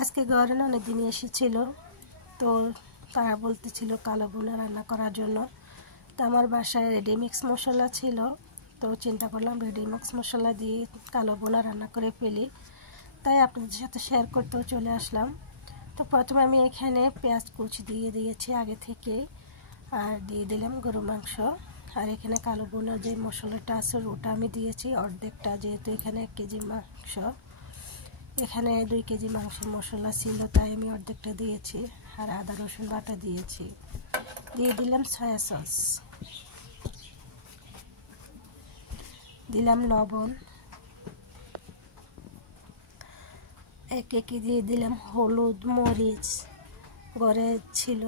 আজকে ঘরে অনেকদিন এসেছিল, তো তারা বলতেছিল কালো বোনা রান্না করার জন্য। তো আমার বাসায় রেডিমিক্স মশলা ছিল, তো চিন্তা করলাম রেডিমিক্স মশলা দিয়ে কালো বোনা রান্না করে ফেলি, তাই আপনাদের সাথে শেয়ার করতেও চলে আসলাম। তো প্রথমে আমি এখানে পেঁয়াজ কুচি দিয়ে দিয়েছি আগে থেকে, আর দিয়ে দিলাম গরু মাংস। আর এখানে কালো বোনার যে মশলাটা আছে ওটা আমি দিয়েছি অর্ধেকটা, যেহেতু এখানে 1 কেজি মাংস, এখানে 2 কেজি মাংসের মশলা ছিল, তাই আমি অর্ধেকটা দিয়েছি। আর আদা রসুন বাটা দিয়েছি, দিয়ে দিলাম সয়া সস, দিলাম লবণ, একে দিয়ে দিলাম হলুদ, মরিচ, ঘরে ছিল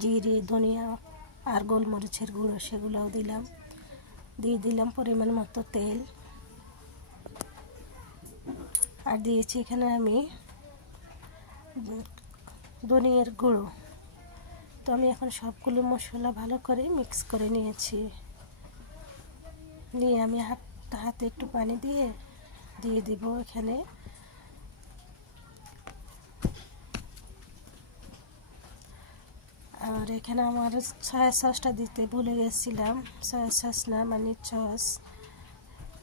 জিরে, ধনিয়া আর গোলমরিচের গুঁড়ো, সেগুলোও দিলাম। দিয়ে দিলাম পরিমাণ মতো তেল, আর দিয়েছি এখানে আমি ধনিয়ার গুঁড়ো। তো আমি এখন সবগুলো মশলা ভালো করে মিক্স করে নিয়েছি। নিয়ে আমি হাতে একটু পানি দিয়ে দিব এখানে। আর এখানে আমার সয়া সসটা দিতে ভুলে গেছিলাম, সয়া সস না মানে সস,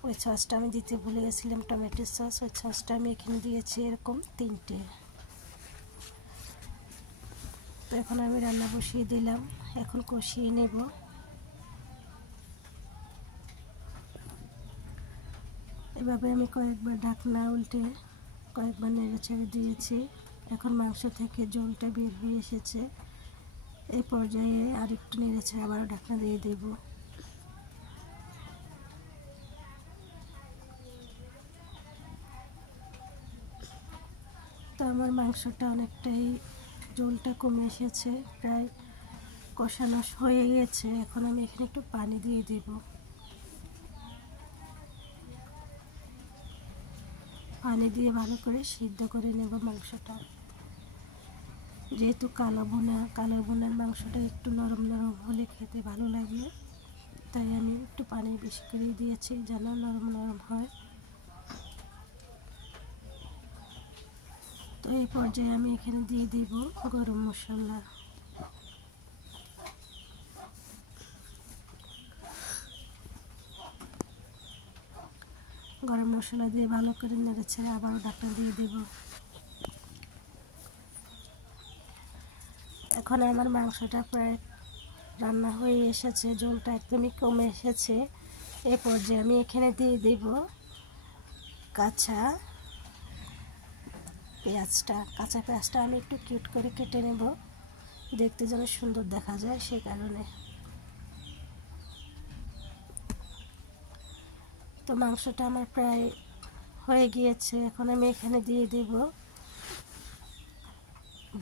ওই সসটা আমি দিতে ভুলে গেছিলাম, টমেটো সস। ওই সসটা আমি এখানে দিয়েছি এরকম 3টে। তো এখন আমি রান্না বসিয়ে দিলাম, এখন কষিয়ে নেব। এভাবে আমি কয়েকবার ঢাকনা উল্টে কয়েকবার নেড়ে ছেড়ে দিয়েছি। এখন মাংস থেকে জলটা বের হয়ে এসেছে, এই পর্যায়ে আর একটু নেড়ে ছেড়ে আবারও ঢাকনা দিয়ে দেব। তো আমার মাংসটা অনেকটাই জলটা কমে এসেছে, প্রায় কষানো হয়ে গেছে। এখন আমি এখানে একটু পানি দিয়ে দেব। পানি দিয়ে ভালো করে সিদ্ধ করে নেব মাংসটা। যেহেতু কালো বোনার মাংসটা একটু নরম নরম হলে খেতে ভালো লাগে, তাই আমি একটু পানি বেশি করে দিয়েছি যেন নরম নরম হয়। তো এই পর্যায়ে আমি এখানে দিয়ে দিব গরম মশলা। গরম মশলা দিয়ে ভালো করে নেড়ে ছেড়ে আবারও ঢাকনা দিয়ে দেব। এখন আমার মাংসটা প্রায় রান্না হয়ে এসেছে, ঝোলটা একদমই কমে এসেছে। এই পর্যায়ে আমি এখানে দিয়ে দেব কাঁচা পেঁয়াজটা আমি একটু কিউট করে কেটে নেব, দেখতে যেন সুন্দর দেখা যায় সে কারণে। তো মাংসটা আমার প্রায় হয়ে গিয়েছে, এখন আমি এখানে দিয়ে দেব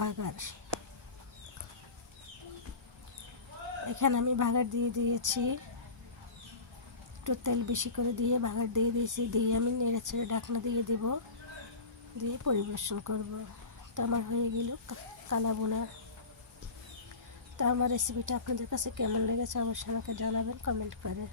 বাগার। এখানে আমি বাগার দিয়ে দিয়েছি, একটু তেল বেশি করে দিয়ে বাগার দিয়ে দিয়েছি। দিয়ে আমি নেড়ে ছেড়ে ঢাকনা দিয়ে দেব, দিয়ে পরিবেশন করব। তো আমার হয়ে গেল কালো বোনা। তো আমার রেসিপিটা আপনাদের কাছে কেমন লেগেছে অবশ্যই আমাকে জানাবেন কমেন্ট করে।